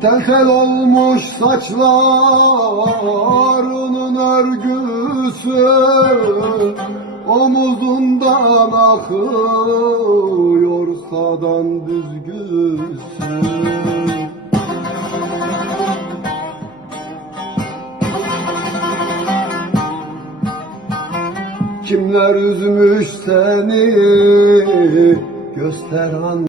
Tel tel olmuş saçlarının örgüsü Omuzundan akıyor sadan düzgüsü. Kimler üzmüş seni göster an